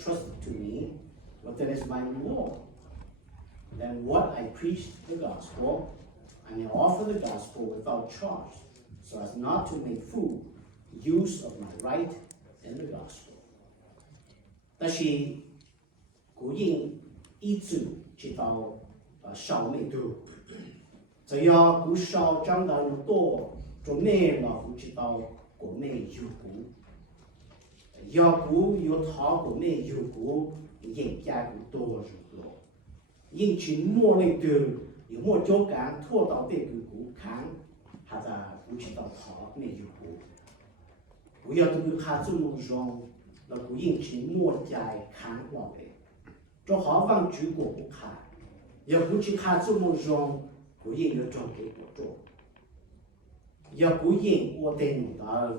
entrusted to me, but that is my reward. Then what I preach the gospel, I may offer the gospel without charge, so as not to make full use of my right in the gospel. 但是古应一直直到少美度，只要古少长大的多，就没了不知道国美有古，要古有他国美有古，人家古多如罗，因群莫那个有莫交感拖到这个古看，还在不知道他没有古，不要这个看这么容。那古因群莫在看我的，就好往举国不看，也不去看这么容，古因要转给我做，也古因我得弄到，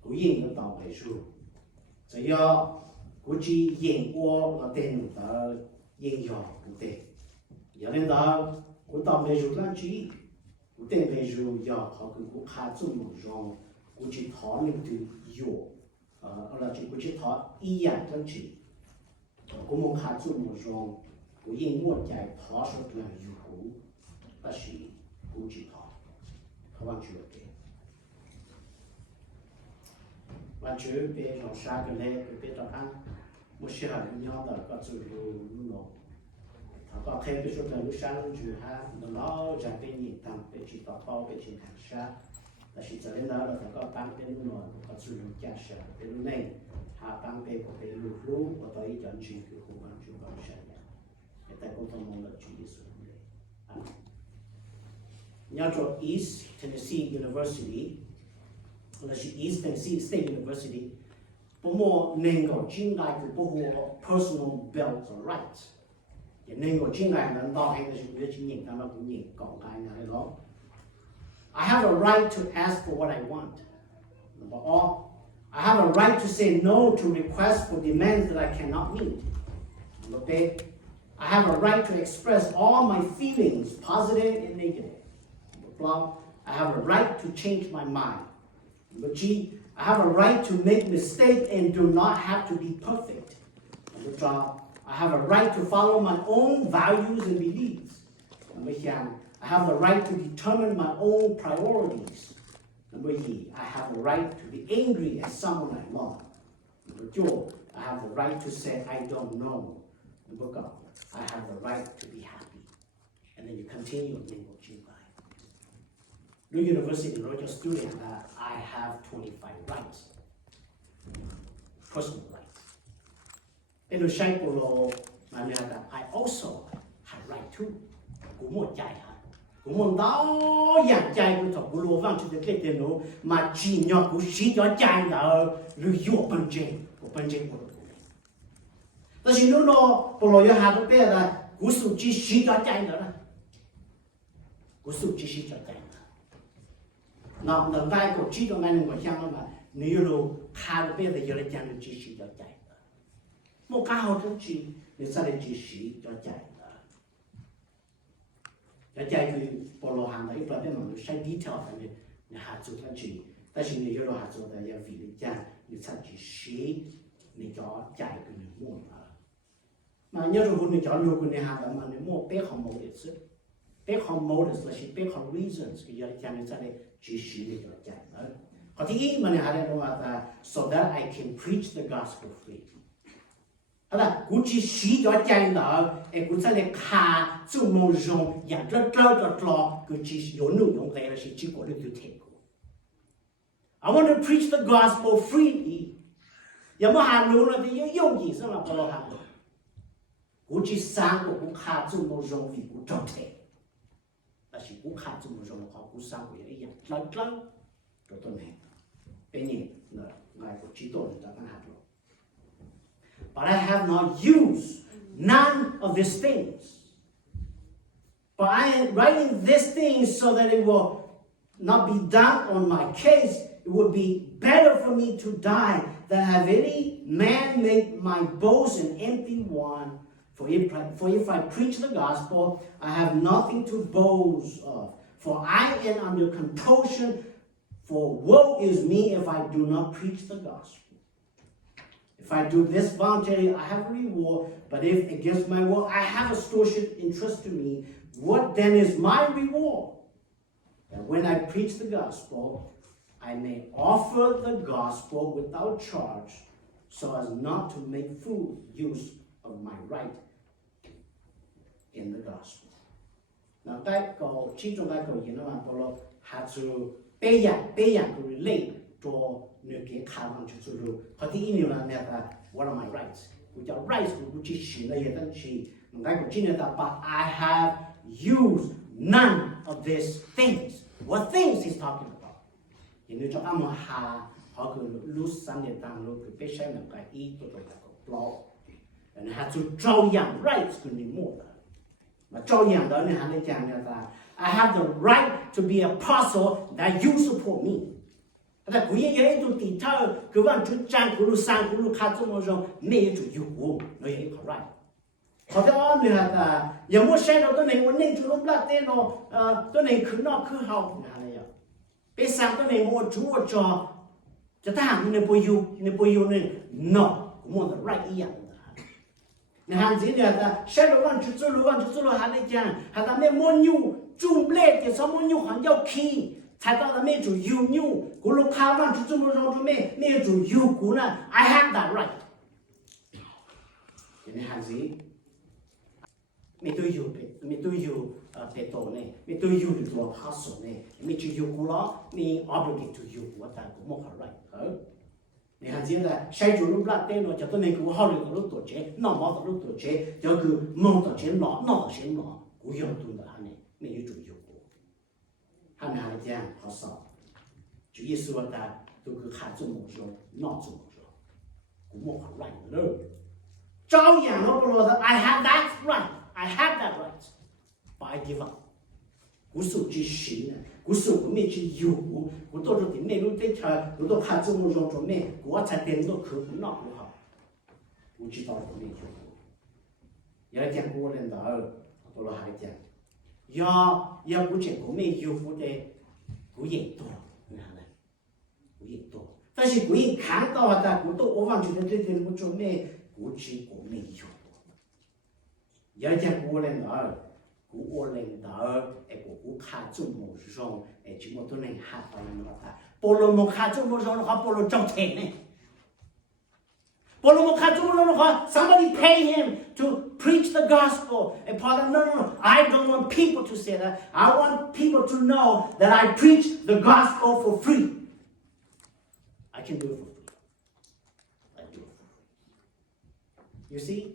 古因要到位数，只要估计因我得弄到因要不得，也领到我到位数那去，我得位数要好跟我看这么容，估计他们都有。là chỉ có chỉ thọ ý dạng đơn chỉ, có một hạt dụng một rong, có yên một chạy thọ số là yêu hữu, bác sĩ cũng chỉ thọ, không ăn chữa cái, và chữa về lòng sa cái này về đó ăn, một số hạt nhau đó có chữ lu lò, thọ có thêm cái số là lu sa lu chữ ha, nó chẳng về nhìn thằng về chỉ thọ bao về chỉ hàng sa. Là chỉ cho đến đó là có tăng cái lúc nào có sự lựa chọn sẽ cái lúc này hạ tăng cái của cái lúc lúc và tới chọn chuyện cái khu vực chúng ta sẽ để tại công thông mong là chủ yếu sự này. Nhà cho East Tennessee University là chỉ East Tennessee State University, bộ môn nên có chuyên ngành của bộ personal bills of rights, nên có chuyên ngành là đo hay là chúng ta chỉ nhìn ta nó cũng nhìn còn cái này đó. I have a right to ask for what I want. Number all, I have a right to say no to requests for demands that I cannot meet. Number B, I have a right to express all my feelings, positive and negative. Number blah, I have a right to change my mind. Number G, I have a right to make mistakes and do not have to be perfect. Number job, I have a right to follow my own values and beliefs. Number here, I have the right to determine my own priorities. Number E, I have the right to be angry at someone I love. Number 2, I have the right to say I don't know. Number 3, I have the right to be happy. And then you continue in what you like. The university wrote your student that I have 25 rights. Personal rights. In the Shaipolo, I also have right to. Cũng một chạy hả? Cũng một đó dạng chạy của thằng của lúa vang trên cái tiền nó mà chỉ nhỏ của sĩ cho chạy đó lưu dụ bên trên của lúa. Tại vì nó bộ lúa hạt nó bé là của sự chỉ sĩ cho chạy đó là của sự chỉ sĩ cho chạy đó. Nó đằng tay của chỉ cho ngay người sang mà nếu lúa hạt nó bé là giờ là chạy nó chỉ sĩ cho chạy đó. Một cái hậu đó chỉ để sao để chỉ sĩ cho chạy. Cái chạy thì bộ lô hàng đấy và bên mà nó sai detail phải là hạt số là chỉ,但是你有了hạt số là要vì lý do你才chỉ sĩ你cho chạy cái người mua mà nhớ rồi mình cho nhiều cái hạt mà mình mua bé không mua được chứ bé không mua được là chỉ bé không reasons cái giờ chạy nó sẽ chỉ sĩ để cho chạy đó. Còn thì mình hạt này là so that I can preach the gospel free. Là cú chỉ sĩ cho chạy đó, em cũng sẽ là khá chú mong rong, dạng rất lo, cứ chỉ có nụ用来是只có được thứ thể của. I want to preach the gospel freely. 有冇行路啦？你要用意先啦，不落行路。cú chỉ sáng của cú khá chú mong rong vì cú trong thể. Là chỉ cú khá chú mong rong họ cú sáng của ấy dạng lăng, rồi tôi này. Bây giờ là ngài của chỉ tổ người ta hạt rồi. But I have not used none of these things. But I am writing these things so that it will not be done on my case. It would be better for me to die than have any man make my boast an empty one. For if I preach the gospel, I have nothing to boast of. For I am under compulsion. For woe is me if I do not preach the gospel. If I do this voluntarily, I have a reward. But if against my will, I have a stewardship interest to me, what then is my reward? That when I preach the gospel, I may offer the gospel without charge, so as not to make full use of my right in the gospel. Now, cái câu chỉ trong cái câu gì nó mà bảo là hạt sự bây giờ của lệnh cho người kia khai văn cho rồi, họ thì in là nè ta what are my rights? Của cho rights của chỉ xin là hiện tại chỉ, cái câu chỉ là ta but I have used none of these things. What things he's talking about? Nếu cho anh mà họ cứ lúc sáng để tăng lúc cứ biết xem là cái ý tôi là cái law, and hạt sự trao养 rights của người mua đó. Mà trao养đó nên hắn lấy chàng là ta I have the right to be a apostle that you support me. Tại quý ấy tôi tỉ thơ cứ vẫn chú trang của lúc sang của lúc khác trong một rộng mê chủ yếu của nó ấy có right. Họ đó nữa là giờ mua xe đó tôi này muốn nên chú lúc lát tên nó tôi này cứ nó cứ học là này ạ. Bây sáng tôi này mua chú ở cho ta hàng nên bồi yêu nên nó cũng muốn the right ý ạ. Nên hàng gì nữa là xe đó vẫn chú lo hàng này chàng hàng ta nên mua nhu chung lệ thì sao mua nhu hàng giao khi才到了没主有牛，古路开完就这么让着没主有股呢 ，I have that right。你看gì？没都有被多呢，没都有的做好手呢，没就有股了，没 obligate to 有股，但股冇好 right， 好。你看现在谁做路拉电了，叫做那个好的路多钱，那冇的路多钱，叫个冇多钱拿钱拿，股要多的哈呢，没有主有。他们还这样好少，就意思说他都去看这么说，那这么说，古莫很 right 了。照样我不说的 I have that right, but I give up。古手之行呢，古手古没去有，古到处的内陆对条，古到看这么说没，我才点到客户那不好，我知道我没有。有一天古领导，我老还讲。要不见国民有福的古也多，你看呢？古也多，但是古人看到的古都我忘记了这点我做咩古知国民有多。有一天古领导，古领导古看中某上就我都能看到那个的，不如我看中某上的话，不如招钱呢。Somebody pay him to preach the gospel. And Paul, no. I don't want people to say that. I want people to know that I preach the gospel for free. I can do it for free. I do it for free. You see?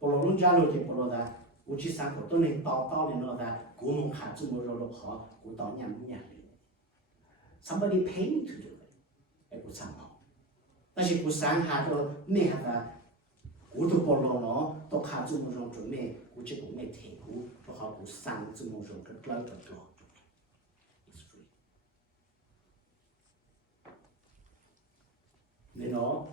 Paul luôn trả lời thì Paul là, u chỉ sáng của tôi này tao lên nó là, của mong khát chung một rồi họ, của tao nhầm. Somebody pay me to do it. Của sáng họ. 但是古山下头咩下个，古都保罗咯，都看这么种准备，古这个咩铁古，都好古山这么种个来个个。It's free。你喏，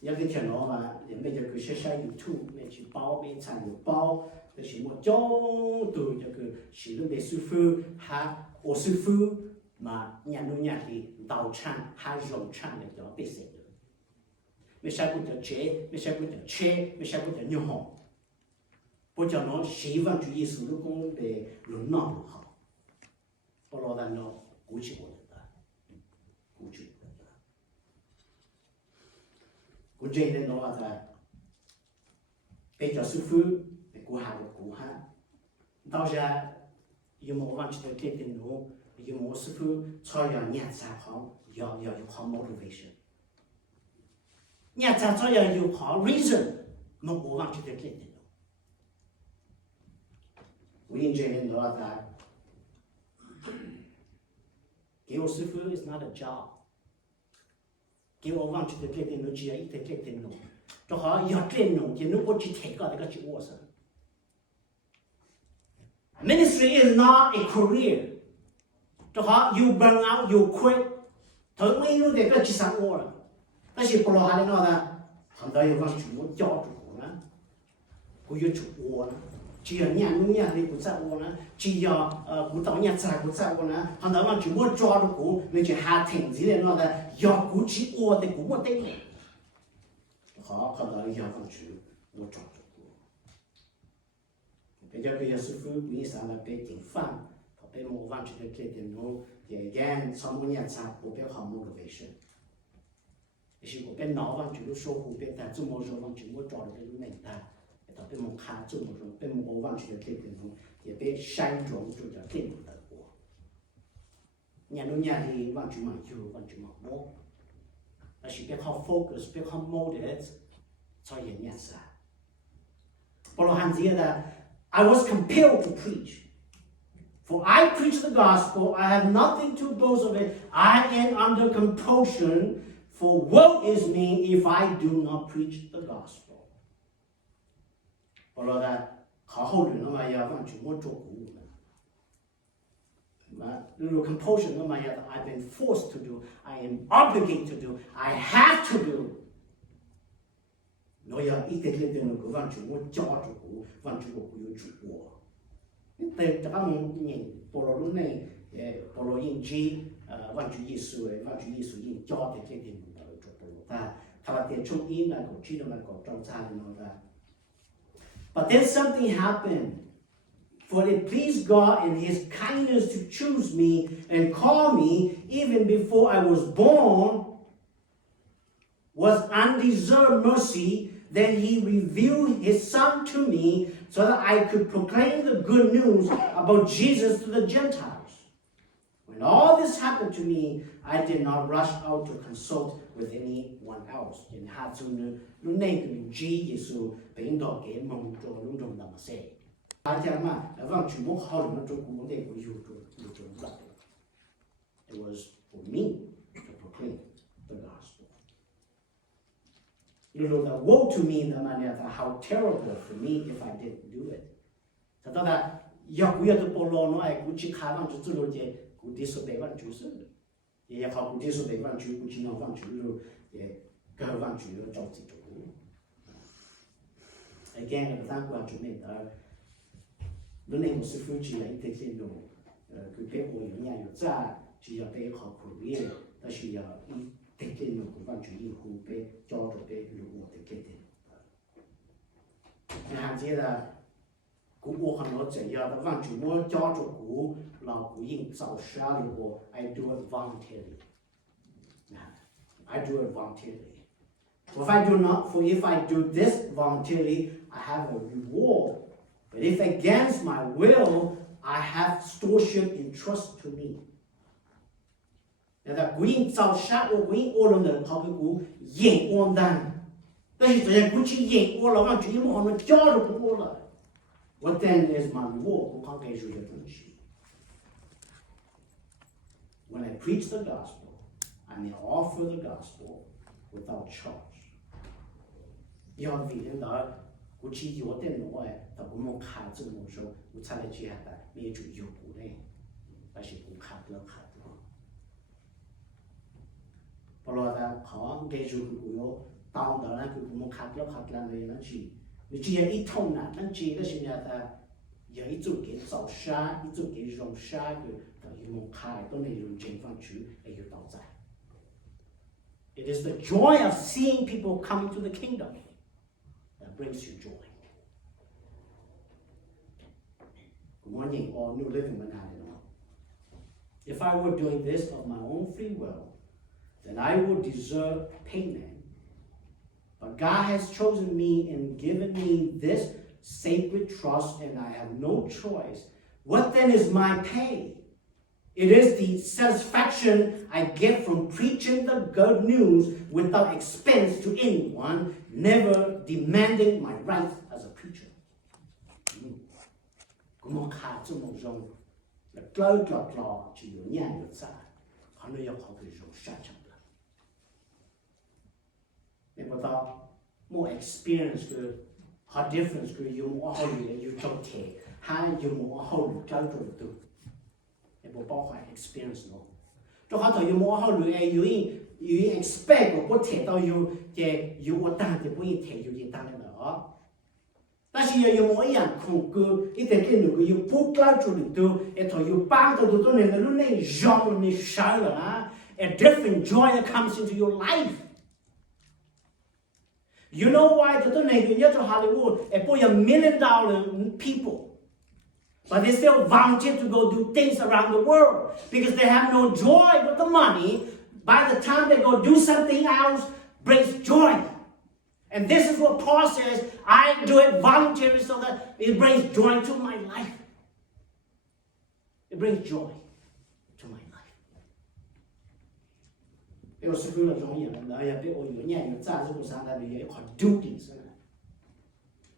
有个天喏嘛，人们就个学习YouTube，咩去包咩产有包，就是么种都这个是那边师傅哈，我师傅嘛，人都人的道场还肉场的叫别些。ไม่ใช่พูดถึงเชไม่ใช่พูดถึงเชไม่ใช่พูดถึงญี่ปุ่นพูดถึงน้อง希望主耶稣的功被轮到不好不然的呢估计我的估计的呢ว่าจะเป็นเจ้าsư phụกูหากูฮะ到时有没有忘记的这点呢有没有师傅超越年三行要有好 motivation nhà cha cho giờ nhiều khó reason mà cố gắng thực hiện được. Nguyên nhân đó là kêu sư phụ is not a job. Kêu cố gắng thực hiện được chỉ là ít thực hiện được. Cho họ要练弄就能够去提高这个结果上。Ministry is not a career. cho họ you burn out you quit thử mấy nó để cái chỉ sáng ngô rồi但是不老还的那呢很多有方主要教主呢不有主我呢 chỉ ở nhà nuôi nhà thì cũng sao nữa chỉ ở cũng tao nhà sao cũng sao nữa hắn nói mà chỉ muốn cho được cũng nên chỉ hạ thành gì này nó là giờ cũng chỉ ô thì cũng một tên họ họ nói giờ vẫn chỉ muốn cho được bây giờ cái sư phụ cũng sao là bị chính phạm họ bị một văn chỉ cái tiền nó để gan sau một nhà sao cũng bị họ motivation thì cũng bị nó văn chỉ nó số cũng bị ta chúng một số văn chỉ muốn cho được cái nền ta它被我看中了，被我忘记了这边中，也被山中就叫这种的我。年头年里忘记嘛有，忘记嘛没，但是别靠 focus， 别靠 motive， 才有年事啊。保罗喊这的 ，I was compelled to preach. For I preach the gospel, I have nothing to boast of it. I am under compulsion. For woe is me if I do not preach the gospel. 保罗的好后人嘛要忘记我做古嘛，嘛，如果 compulsion 嘛要 I've been forced to do, I am obligated to do, I have to do。我要一点点点那个忘记我家做古，忘记我有做过。但这个人保罗呢，保罗因基忘记耶稣诶，忘记耶稣因家的这点那个做保罗，他把点从因那个知道那个照查的那个。But then something happened. For it pleased God in His kindness to choose me and call me even before I was born was undeserved mercy. Then He revealed His Son to me so that I could proclaim the good news about Jesus to the Gentiles. When all this happened to me, I did not rush out to consult with anyone else. In Hawj, no name Jesus, being dog game, Hmong, Lung, Nam say. I tell my, I want to walk hard not to go there with you to It was for me to proclaim the gospel. You know, the woe to me, the man, how terrible for me if I didn't do it. So that, we have to follow, I could check how to do it. 古地是百万就是的，也好古地是百万就古今老万就也各万就要着急着。Again， 个三关就那个，那我是夫妻来的这种，佢俾我有人有债，只要俾好苦力，但是要一得这种古万就以后俾交着俾如我的给的。你看这个。我很多这样的忘记我家族股老股应早杀了我 I do it voluntarily. I do it voluntarily. If I do this voluntarily, I have a reward. But if against my will, I have stewardship entrusted to me. 那股应早杀我股应我人好个股应我单，但是这些股去应我了，忘记我可能家族股了。What then is my reward? When I preach the gospel, I may offer the gospel without charge. 要为人的，我去有点弄哎，他不能看这么说，我才来接的，没就有过嘞，但是不看不看的。不然的，好，给就不有，当的那个不能看不看的没人去。你只要一通呢，那接的是呢，他有一种给早杀，一种给容杀的，他有冇开到那种情况去，也有到在。It is the joy of seeing people coming to the kingdom that brings you joy. Good morning, or New Living Manhattan. If I were doing this of my own free will, then I would deserve payment. But God has chosen me and given me this sacred trust, and I have no choice. What then is my pay? It is the satisfaction I get from preaching the good news without expense to anyone, never demanding my rights as a preacher. 我看这么容，那高高高就有年有在，可能要考虑说擅长的。你不到more experience 个，好 difference 个有我好虑有做题，还有我好虑搞做的，你不包含 experience 咯。做好头有我好虑诶，有人 expect 我题到有我当的不一题有人当的哦。但是有某一样恐惧，一点点如果有不高处理到，一头有帮到到那个路内让你上了啊 ，a different joy that comes into your life. You know why?到那个要做 Hollywood, for $1 million people, but they still volunteer to go do things around the world because they have no joy with the money. By the time they go do something else, brings joy. And this is what Paul says, I do it voluntarily so that it brings joy to my life. It brings joy to my life. 有时候容易了，也被我有年有在这个上来也好 duties 呢。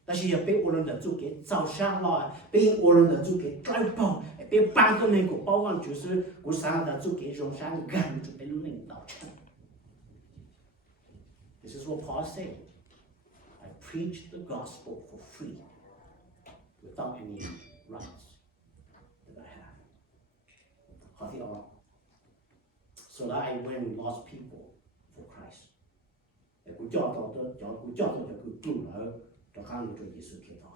但是也被我们的主给早上了，被我们的主给带包，被帮助那个包完就是我上的主给容上赶住被领导成。This is what Paul said. I preach the gospel for free, without any rights that I have. 好的哦。So that I win lost people for Christ. 我教导的就读了，就看到耶稣基督。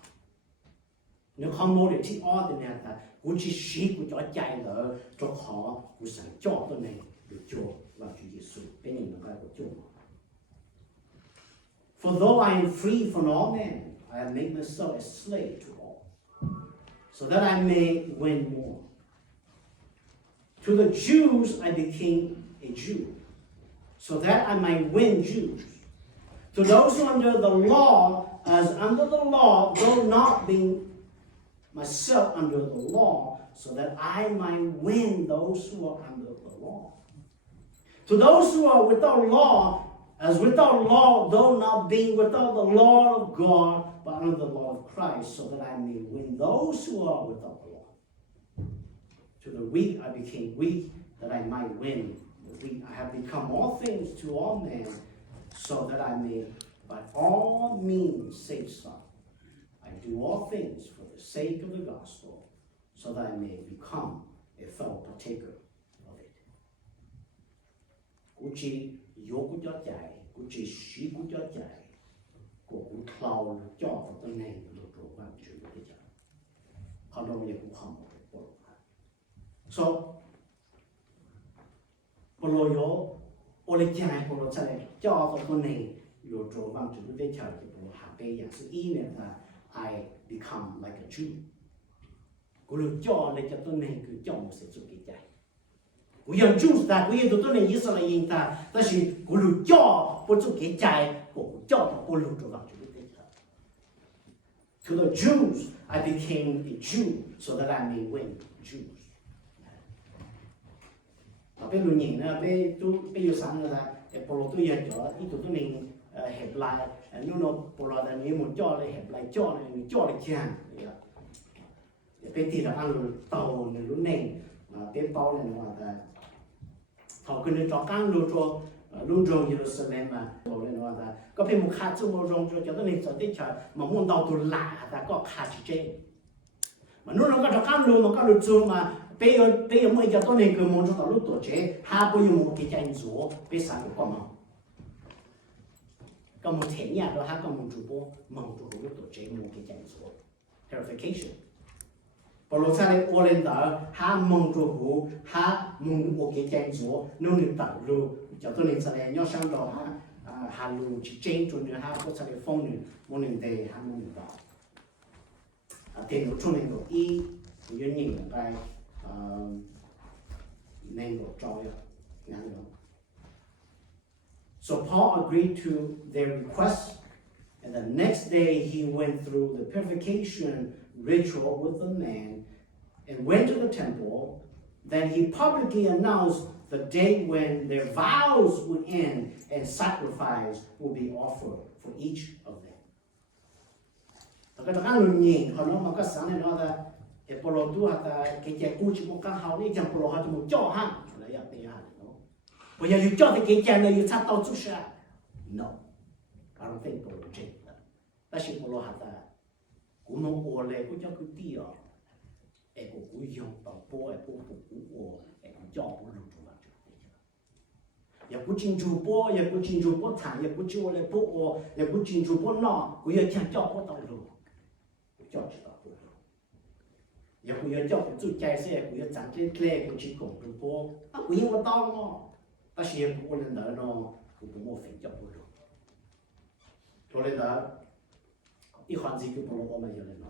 你看我哋ที่อ้อเนี่ยแต่กูจะชี้กูจะใจเลยจะขอกูสั่งจ่อตัวนี้หรือจ่อว่า主耶稣เป็นอย่างไรก็จ่อ For though I am free from all men, I have made myself a slave to all, so that I may win more. To the Jews I became a Jew, so that I might win Jews. To those who are under the law, as under the law, though not being myself under the law, so that I might win those who are under the law. To those who are without law, as without law, though not being without the law of God, but under the law of Christ, so that I may win those who are without the law. To the weak I became weak, that I might win the weak. I have become all things to all men, so that I may by all means save some. I do all things for the sake of the gospel, so that I may become a fellow partaker of it. กูจียกกูจ่อใจกูจีชีกูจ่อใจกูคลาวจ่อตัวในตัวตัวว่าจุดที่จะเขาโดนเรียกกูขโมยปลด so ปลดโยโอเลจายปลดใช่จ่อตัวในอยู่ตัวว่าจุดที่จะปลดหาไปอย่างสิ่งนี้เนี่ยนะ I become like a Jew กูรู้จ่อเลยจะตัวในคือจ่อมันเสียสุดใจกูยังจูสตากูยังตัวในอิสราเอลตาแต่是กูรู้จ่อ不足给ใจกูจ่อกูรู้ตัวว่าจุดที่จะ To the Jews I became a Jew so that I may win Jews ไปรู้หญิงนะไปตัวไปอยู่สังนะไอ้ปลตัวยังจ่ออีตัวนึงเห็บลายนู่นปลแต่นี้มันจ่อเลยเห็บลายจ่อเลยจ่อเลยแค่เนี่ยเป็นที่เราอันโตในรุ่นหนึ่งเป็นเป้าเลยนะว่าแต่เขาคือในจอกั้งดูตัวรุ่นรงเยรูซาเล็มมาโตเลยนะว่าแต่ก็เป็นมุขขาดจู่รงตัวจะต้องในจุดที่จะมามุ่งดาวตัวหลาแต่ก็ขาดจริงมันนู่นเราก็จอกั้งดูมันก็รู้จู่มาไปยังไม่จะต้องในคือมุ่งจุดต่อรุ่นตัวเจ้หาไปยังมุ่งกิจใจจู่ไปสั่งก็มั่งก็มุ่งเทียนเนี่ยเราหาก็มุ่งจู่ปุ๊บมุ่งตัวรุ่นตัวเจ้มุ่งกิจใจจู่ clarificationพอเราใช้โอเลนดาหามองตัวหูหามองโอเคแจงจัวนู่นตัดรูจะตัวนี้แสดงย่อช่างดอกหารูจีเจงจนหาก็แสดงฟงหนึ่งวันหนึ่งเดย์หามองดอกเทียนช่วงหนึ่งดอกอียืนยิงไปในดอกจอยงานดอก So Paul agreed to their request, and the next day he went through the purification ritual with the man and went to the temple. Then he publicly announced the day when their vows would end and sacrifice would be offered for each of them. ก็ต้องรู้ยิ่งเขาเนาะมันก็สั่งเลยเนาะแต่พอเราดูแต่เกี่ยวกับกูจะเขานี่จังพอเราเขาจะมุ่งจ่อห้างอะไรอย่างเงี้ยเนาะพออย่าอยู่จ่อแต่เกี่ยวเลยอยู่ชัดต่อจุดช้า No I don't think พอเราเจ็บแต่สิ่งพอเราแต่กูมองโอเลยกูจะกูตีอ่ะไอ้กูยอมต่อโป้ไอ้พวกกูโอไอ้กูจ่อกูรู้ตัวว่าจุดนี้อย่ากูจิงจูโป้อย่ากูจิงจูโป้ถังอย่ากูจิโอเลยโป้โออย่ากูจิงจูโป้นอกูอย่าแค่จ่อโป้ต่อรู้教知道不了。也会要教做解释，会要长点来过去讲主播，啊，会我到了嘛，但是也不能得喏，不莫非教不了。后来的，一环子就不了我们有了喏。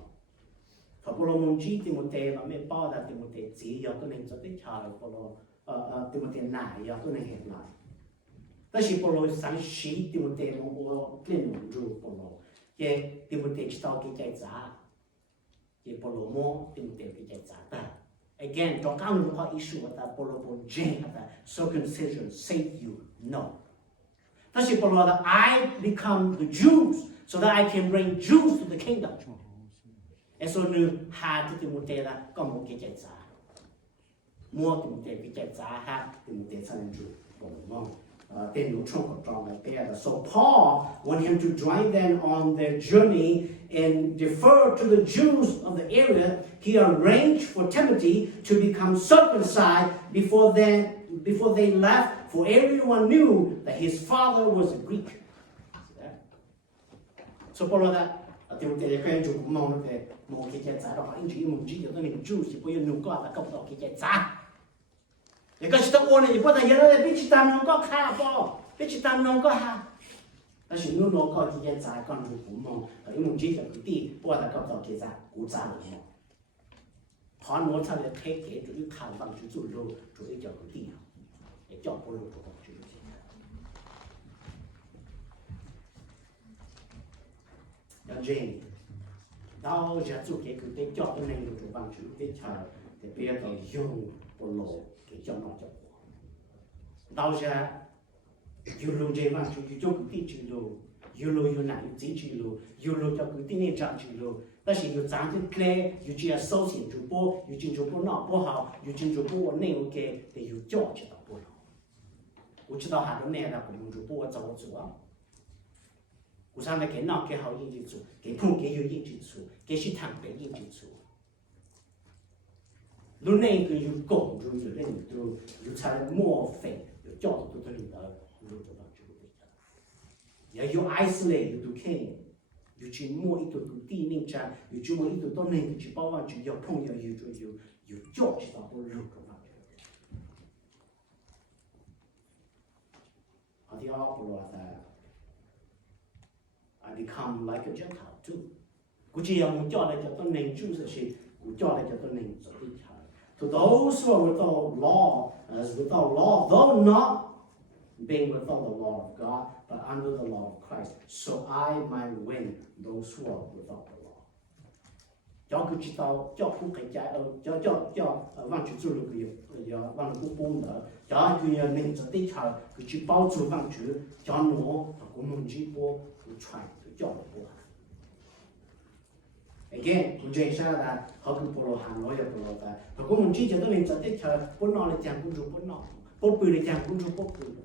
他不了蒙基的么得嘛，没包的的么得只要都能做得巧了，不了的么得奶呀都能很奶。但是不了上西的么得么我更浓住不了，也的么得知道给在咋，也不了么的么得给在咋的。Again, 中间如果一说的不了不真的 circumcision save you no。但是不了的 I become the Jews so that I can bring Jews to the kingdom。所以呢，下的目的啦，咁冇嘅在咋，冇目的嘅在咋下，的目的才能做我们。电脑窗口装了别的。So Paul wanted him to join them on their journey and defer to the Jews of the area. He arranged for Timothy to become circumcised before they left, for everyone knew that his father was a Greek. So Paul that. 对不对？跟住忙那个忙去在咋的话，因为忙只有那个主是不要弄搞的，搞不到去在咋。那个是到我呢，你不能原来别去当弄搞看不，别去当弄搞哈。但是弄弄搞去在咋，刚住不忙，因为忙只有个地，不然搞不到去咋，古咋了嘛。他弄出来开给就看上去做肉，做一叫个地，也叫不肉做好就。Jane， 然后就做给佢哋教嘅内容做幫助，啲查嘅俾到用不落嘅教鬧教我。到時有路這幫助，有做佢啲之路，有路有難有自之路，有路就佢啲呢長之路。但是有長啲叻，有只係收錢做波，有進做波鬧不好，有進做波內容嘅，你有教知道不了。我知道下個內啦，我做波怎麼做啊？我上面给闹给好印记做，给碰给有印记做，给是谈白印记做。如那个有公主有那都有才莫非有教导都领导有做到这个地方，也有爱斯嘞有都看，有去摸一朵个地面上，有去摸一朵到那个去包完去要碰要有教知道都有做到这个。好的啊，不罗的。I become like a Gentile too. 估計有冇教嚟就都能做這些，有教嚟就都能做啲嘢。To those who are without law, as without law, though not being without the law of God, but under the law of Christ, so I might win those who are without the law. 教佢知道，教佢嘅家，教往去做那個要往個幫的，教佢要能做啲嘢，佢去幫助往去，教我我們去幫。传教的不好。Again， 我这下的好跟部落喊我也不落的，如果我们之前都能做得条，不闹了讲公主不闹，不背了讲公主不背了，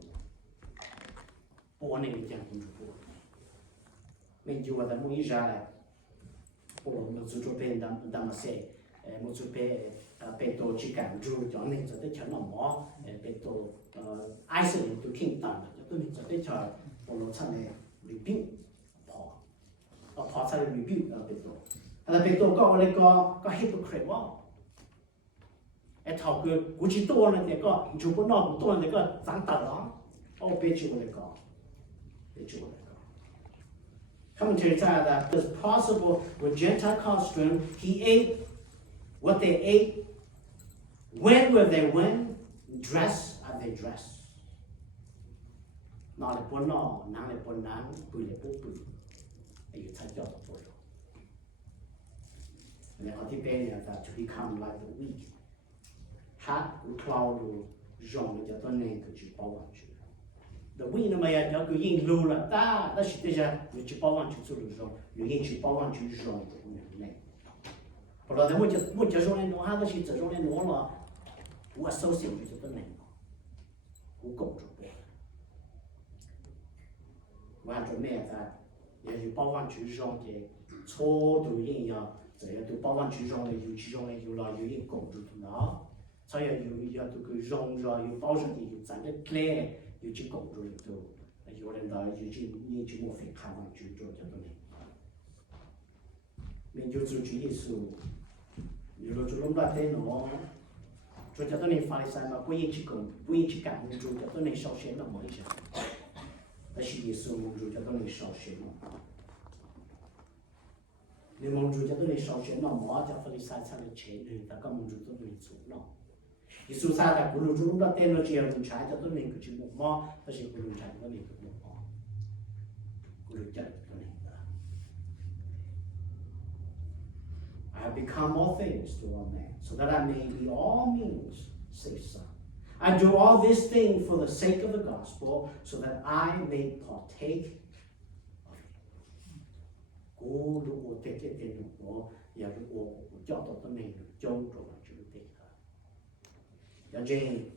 不那个讲公主不。没就我的每一下来，我们做别人那么些，我做别多去干住，叫能做得条那么，别多爱色人都听到了，都能做得条，部落上面。review 跑出嚟 review 別多講我哋個 hypocrite 喎，頭佢估計多人哋個做不孬，多人哋個長大啦，我別住我哋講，別住我哋講。Commentary said that it was possible with Gentile costume, he ate what they ate, went where they went, dressed as they dressed. 拿来不拿，拿来不拿，背来不背，有才叫做不了。然後啲病人就 to become like the weak，他有 cloud 用了就到那個去包完去。The weak 那麼呀，要個人路了，但是這些有去包完去做了用，有人去包完去用的那。不然的我就說呢，我還是這種呢，我了，我首先就到那個，我搞住。完咗咩在，也有包完去用嘅，錯都應要，這樣都包完去用嘅，有去用嘅有啦，有人講住嘅啦，所以要都個用咗，有包上嘅有真嘅靚，有去講住嘅都，有人到有去莫非看完去做就都嚟。mình yêu Chúa Giêsu nhiều Chúa lúc đó tên nó Chúa cho tôi nên phải sai mà quý chỉ cảm Chúa cho tôi nên sau xén là mới chứ là sự Giêsu mong Chúa cho tôi nên sau xén mà nếu mong Chúa cho tôi nên sau xén mà mở cho phải sai sai là chế nên ta có mong Chúa tôi nên xuống nó Giêsu sai là của Chúa lúc đó tên nó chỉ là mình trái cho tôi nên cứ chỉ một mò ta chỉ của mình trái cho tôi nên cứ một mò của Chúa cho tôi nên I have become all things to all men, so that I may be all means, says some. I do all these things for the sake of the gospel, so that I may partake of it. Cô lúc cô tết cái tên của nhà cô cho tôi tận này châu rồi chữ tết cả. Giờ trên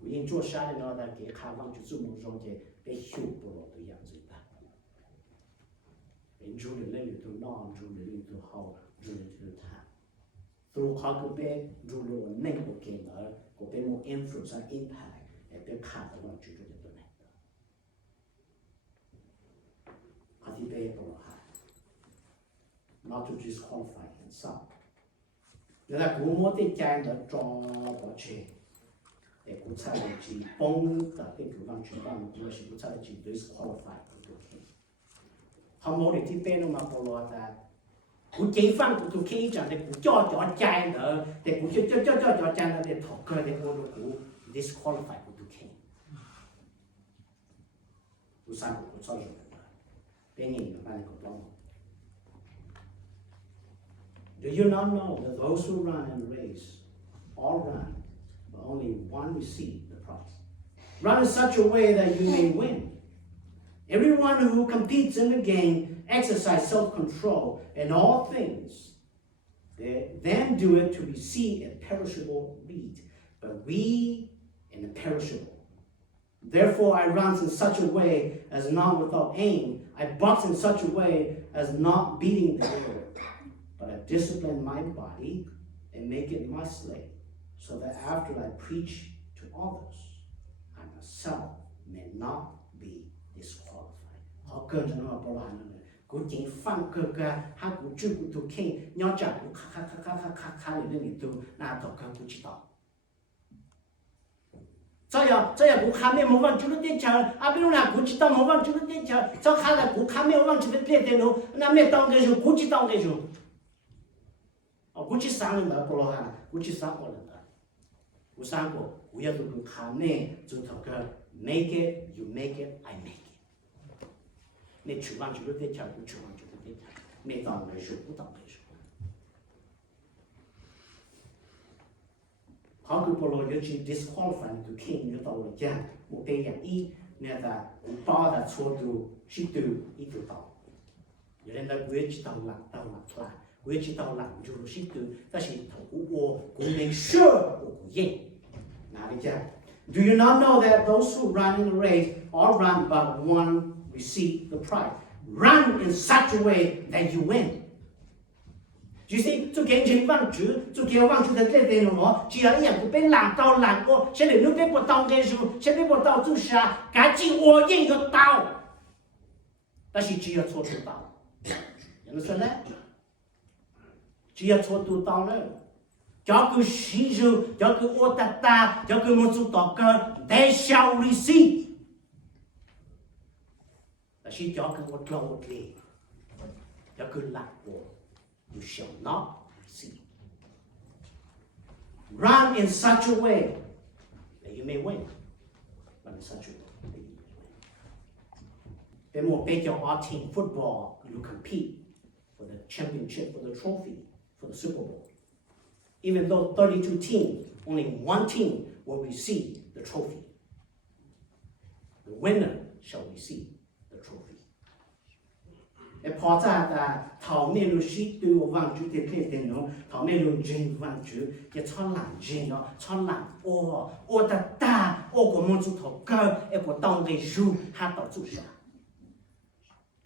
của những chỗ xa thì nó đã cái khả năng chữ số một trong cái hiệu quả tôi dạng gì ta. Bên chỗ này lên từ non, chỗ này lên từ hậu. Through how to be rule name của game ở của be more influence and impact để be khả năng làm chủ cho tôi này. Ở thì be bảo là not to disqualify himself. Nên là cũng muốn để trái nó cho bảo chế để cũng sai là chỉ bông cả cái chủ văn chủ văn cũng là cũng sai là chỉ disqualify của tôi. Họ muốn để thì be nó mà bảo là cú chỉ phăng cú tu khi chẳng để cú cho trái nữa để cú cho trái nữa để thọc cơ để cú disqualify cú tu khi cú sang cú cho rồi bên nhìn nó bạn có đâu Do you not know that those who run in a race all run but only one receive the prize? Run in such a way that you may win. Everyone who competes in the game exercise self-control in all things. They then do it to receive a perishable wreath, but we in a perishable. Therefore I run in such a way as not without aim. I box in such a way as not beating the air. But I discipline my body and make it my slave, so that after I preach to others, I myself may not be disqualified. Họ cần cho nó bảo là cú chỉ phăng cơ ca hay cú chưa cú tu khen nhau trả cú khá để lên tu na tổ cơ cú chỉ tao. Cho giờ cú khá mấy món văn chú nó đến chờ, à bây giờ cú chỉ tao món văn chú nó đến chờ, cho khá là cú khá mấy món văn chú nó đến tiền đâu, na mấy tao cái gì cú chỉ tao cái gì. Cú chỉ sáng lên đó bảo là cú chỉ sáng qua lên đó, cú sáng qua, cú要tu cú khá mấy chú tổ cơ make it, you make it, I make it. Nên chủ văn chủ tiếp theo cũng chủ văn chủ tiếp theo nên toàn người chủ cũng toàn người chủ họ cứ bảo là chỉ disqualify từ khi như tàu là cha một cái dạng ý nên là bao đã xóa từ chỉ từ ý từ tàu nên là quý chỉ tàu là quý chỉ tàu là chủ chỉ từ ta chỉ tàu cũng make sure cũng yên nào đi cha Do you not know that those who run in the race all run but one receive the prize? Run in such a way that you win. You see, cho kiến chính văn chữ, cho kiến văn chữ thật lệ tên nó, chỉ làอย่างcủa bên làm tao làm cô, sẽ để lúc bên bộ tao cái gì, sẽ bên bộ tao chú sa, cái chỉ ô yên cái tao,但是只要做出道，有人说呢，只要做出道了。cho cứ sĩ dư, cho cứ ô tà ta, cho cứ một chút tỏ cơ, they shall receive. Là sĩ cho cứ một lâu một lì, cho cứ lạc của, you shall not receive. Run in such a way that you may win. Run in such a way that you may win. Bên một bên trong our team football, you compete for the championship, for the trophy, for the Super Bowl. Even though 32 teams, only one team will receive the trophy. The winner shall receive the trophy. Et pour ça, thảo mê lu sĩ tư của vang chú tế tế tế nó, thảo mê lu dinh vang chú, cái cho làm dinh nó, cho làm ô ta ta, ô của môn chú thảo cơ, et của tông cái ru, hát tàu chú xa.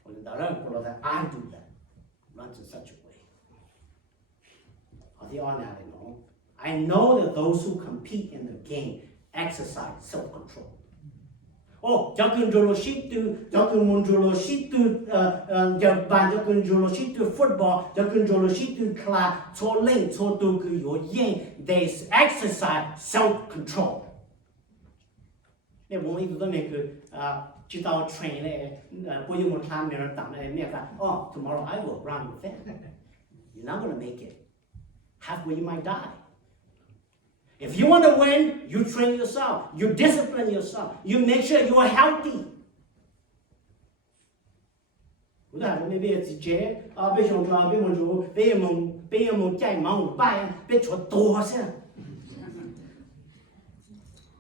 Và đó là của nó là I do that, runs in such a way. I know that those who compete in the game exercise self-control. Oh, Jakun Jolo Shitu, Jakun Monjolo Shitu, Japan, Jakun Jolo Shitu football, Jakun Jolo Shitu class, so late, so do your yin, they exercise self-control. They won't even make a train, put you more time in a oh, tomorrow I will run with it. You're not going to make it. Halfway you might die. If you want to win, you train yourself. You discipline yourself. You make sure you are healthy. Maybe it's jail.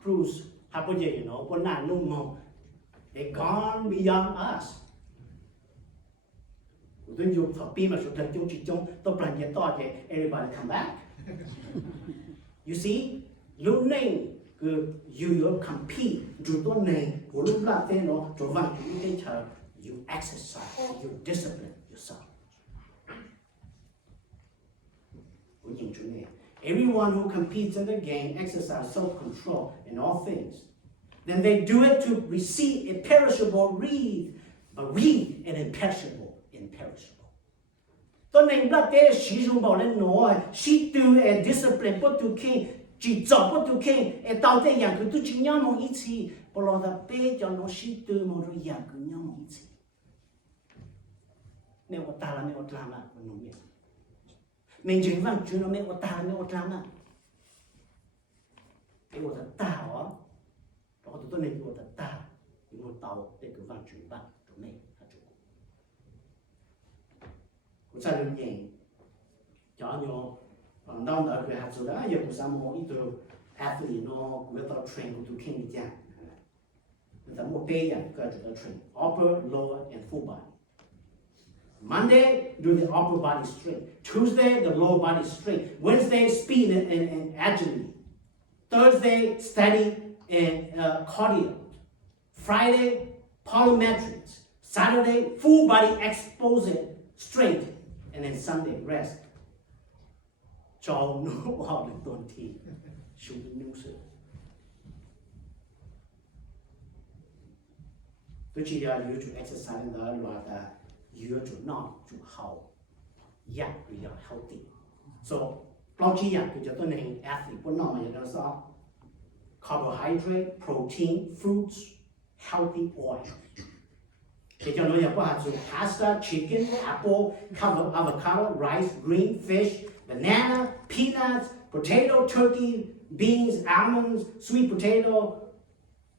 Proves, they're gone beyond us. Everybody come back. You see, lúc này you compete, you exercise, you discipline yourself. Everyone who competes in the game exercises self-control in all things. Then they do it to receive a perishable wreath, but wreath an imperishable. Tôi nên là cái sử dụng bảo lên nói, sĩ tư and discipline bất tu kinh, chỉ dọc bất tu kinh, tạo thế dạng cứ tu chỉ nhau một ít gì, bảo lo là bé cho nó sĩ tư một rồi dạng cứ nhau một ít gì. Nếu ở ta là nếu ở làm à, mình không biết. Mình chỉ vang chú nó nếu ở ta là nếu ở làm à. Cái ở ta đó, đó tôi nên ở ta, những một tàu để cứ vang chú bạn của mình. Cha đừng nhìn cho nhau còn đâu đó người học rồi đó giờ cũng sao một ít từ athlete nó người ta train của tụi kinh vậy người ta một day à cái tụi ta train upper lower and full body. Monday do the upper body strength, Tuesday the lower body strength, Wednesday speed and agility, Thursday steady and cardio, Friday plyometrics, Saturday full body exposure strength. And then Sunday, rest. Cho nó vào được tuần thì xuống nung sự. Tôi chỉ là yếu chủ exercise đó là yếu chủ non, chủ hậu, dạng vì là healthy. So, bao nhiêu dạng thì cho tôi nên athlete, but non mà nó sao? Carbohydrate, protein, fruits, healthy oil. Thì cho nó có hạt dùng pasta, chicken, apple, avocado, rice, green fish, banana, peanuts, potato, turkey, beans, almonds, sweet potato,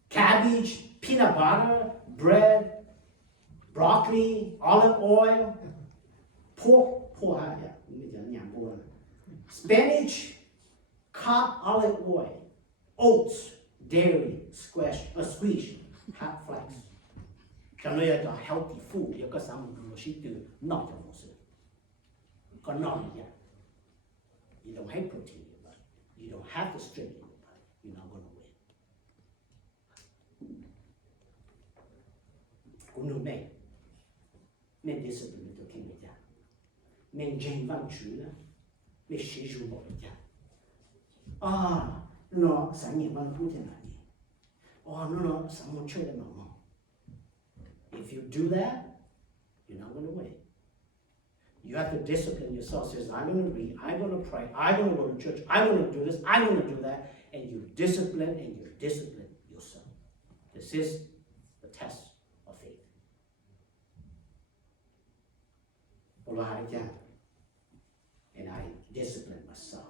cabbage, peanut butter, bread, broccoli, olive oil, pork, spinach, cod olive oil, oats, dairy, squash, hot flax. Cho nên là healthy food, giờ có sao mình sĩ từ nọ cho một sự, có nọ gì vậy? You don't have protein in your body, you don't have the strength in your body, you're not going to win. Cũng đúng này, nên discipline cho kinh nghiệm, nên danh văn chữ đó, nên sử dụng một cái, nó sáng nghiệp văn phú thế này, nó sáng một chơi mà. If you do that, you're not going to win. You have to discipline yourself. Says, I'm going to read, I'm going to pray, I'm going to go to church, I'm going to do this, I'm going to do that, and you discipline yourself. This is the test of faith. And I discipline myself.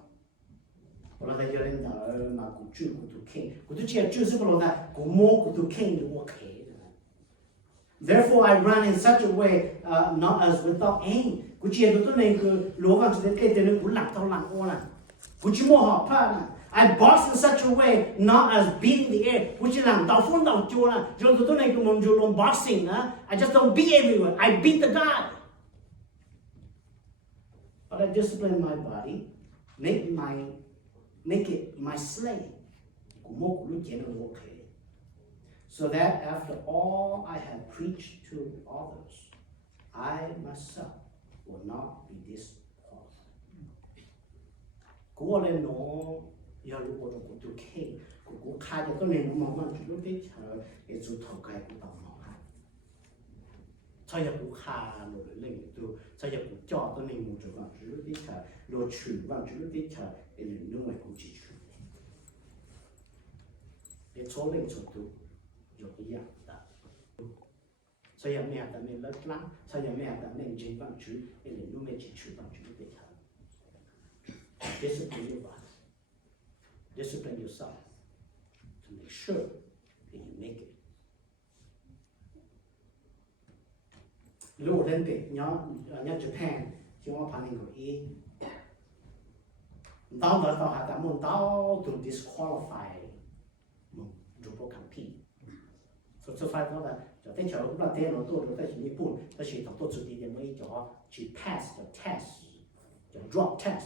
Therefore, I run in such a way, not as without aim. I box in such a way, not as beating the air. Boxing, I just don't beat everywhere. I beat the guy. But I discipline my body, make it my slave. So that after all I have preached to others, I myself will not be disqualified. กูขาจะก็เนี่ยมองมันจุดที่เธอไอ้จุดถกไกกูต้องมองค่ะใช่ยังกูขาหรือเรื่องตัวใช่ยังกูจ่อตัวเนี่ยมึงจะว่าจุดที่เธอโดนฉุดว่าจุดที่เธอไอ้เรื่องนู้นไอ้กูจีฉุดไอ้โชว์เรื่องฉุดตัวยกอย่างต่างใช่ยังไม่อาจจะไม่เลิกล้างใช่ยังไม่อาจจะไม่จริงว่าจุดไอ้เรื่องนู้นไม่จีฉุดว่าจุดที่เธอ discipline your body discipline yourself to make sure that you make it. Lúc đến Việt nhớ Japan, chúng ta phản ứng của ý. Tao đã tao hạt tao muốn tao to disqualify mình giúp tôi compete. So phải nói là cho đến chỗ lúc đấy nó tôi tới Nhật Bản, tới khi tao tôi chuẩn bị để mấy cho chỉ pass the test, cho drop test,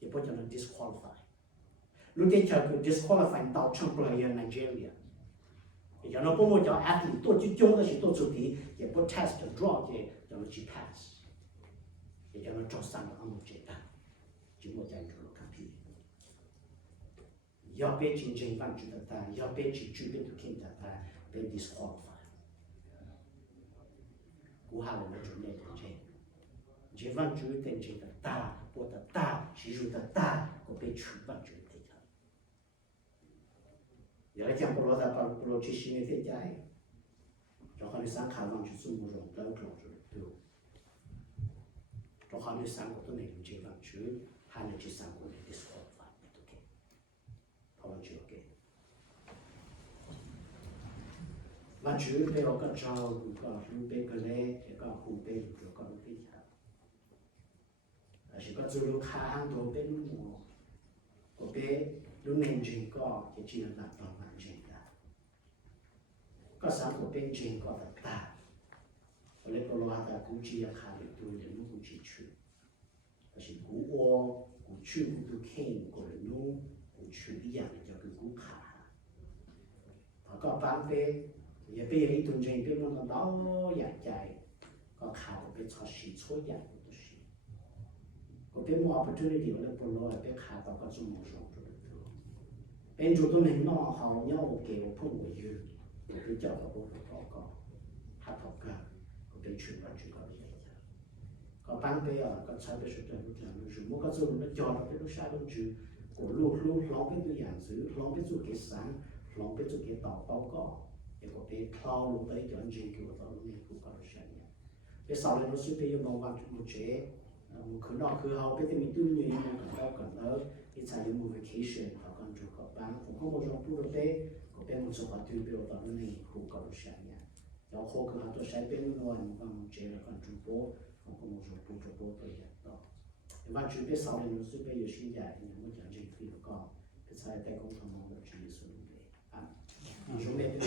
thì bây giờ nó disqualify. Lúc đấy chờ cứ disqualify tao trong player Nigeria. Thì cho nó có một cho athlete tôi chỉ chung đó chỉ tôi chuẩn bị để bắt test cho draw thì cho nó chỉ pass. Thì cho nó cho sang nó một chế độ. Chỉ một cái cho nó compete. Giờ bé chính chính văn chủ ta, giờ bé chỉ chủ bên thực hiện ta bên disqualify. Cú hà là nó chuẩn bị thành chính. Chỉ văn chủ thành chính ta, bộ ta, chỉ chủ ta, có bé chủ văn chủ. Giờ cái chẳng có là có chỉ xin cái thế trái, cho họ đi sang khảo văn chỉ dùng một rộng lớn rồi được, cho họ đi sang có tôi này chỉ văn chứ, hai người chỉ sang có này disqualify, ok, họ văn chứ ok, văn chứ bây giờ có trâu, có lưu bê cái lẽ, có hủ bê rồi có lưu bê chả, chỉ có chú lưu khá hàng đồ bê lưu mùa, có bê lúc nên chuyện có thì chỉ là toàn bản chuyện ta có sáng của bên chuyện có là ta ở đây có loa ta cũng chỉ là khá được tôi đến lúc cũng chỉ chuyện và chỉ cú ô cú chuyện cú tôi khen của là nu cú chuyện đi dạng cho cái cú khá và có bán về giờ bây giờ đi tuần chuyện bên nó đó dạng chạy có khá của bên cho sĩ số dạng của tôi sĩ có bên một opportunity ở đây có loa bên khá và có dùng một số bên chủ tôi mình nó họ nhau kiểu phong của dư cái chợ của tôi có hạt học cả có bên chuyển vào chuyển có gì có bán bây giờ có sai bây giờ tôi nó dùng một cái dùng nó cho nó cái lúc sai lúc chứ của lúc lòng bên tôi dạng giữ lòng bên tôi cái sáng lòng bên tôi cái tàu bao có để có bên thao lúc đấy cho anh chị kiểu tàu này cũng có được sai nhá bây sau này nó sẽ bây giờ bằng một chế một khởi đầu khởi hậu bây giờ mình tư nhiều những cái cần đó thì sai những một vacation còn chủ có bán cũng có một số phụ đề có bên một số hoạt động biểu đó này cũng có được sáng nhá,แล้วโคคือตัวใช้เป็นนวลบางเจอกันจุโบของก็một số phụจุโบตัวอย่างต่อว่าจุเป็นสาวเนี่ยรู้สึกเป็นอยู่ชิ้นใหญ่เนี่ยมันจะจริงที่ก็เป็นใช้แต่ของทำมันจะมีส่วนเดียวอ่ะช่วงนี้เป็น